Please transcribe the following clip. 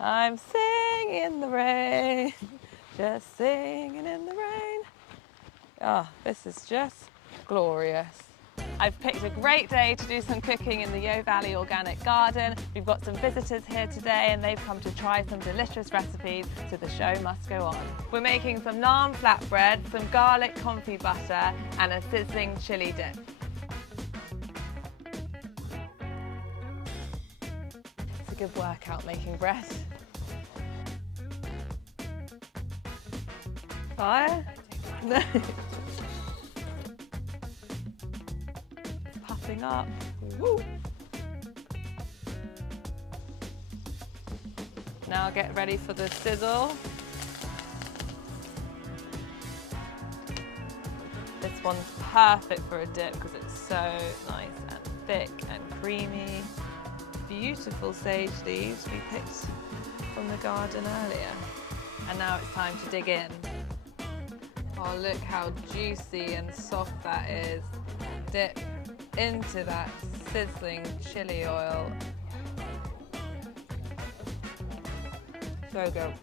I'm singing in the rain, just singing in the rain. Oh, this is just glorious. I've picked a great day to do some cooking in the Yo Valley Organic Garden. We've got some visitors here today and they've come to try some delicious recipes, so the show must go on. We're making some naan flatbread, some garlic confit butter and a sizzling chilli dip. It's a good workout making bread. Fire? No. Puffing up. Woo. Now get ready for the sizzle. This one's perfect for a dip because it's so nice and thick and creamy. Beautiful sage leaves we picked from the garden earlier. And now it's time to dig in. Oh, look how juicy and soft that is. Dip into that sizzling chili oil. So good.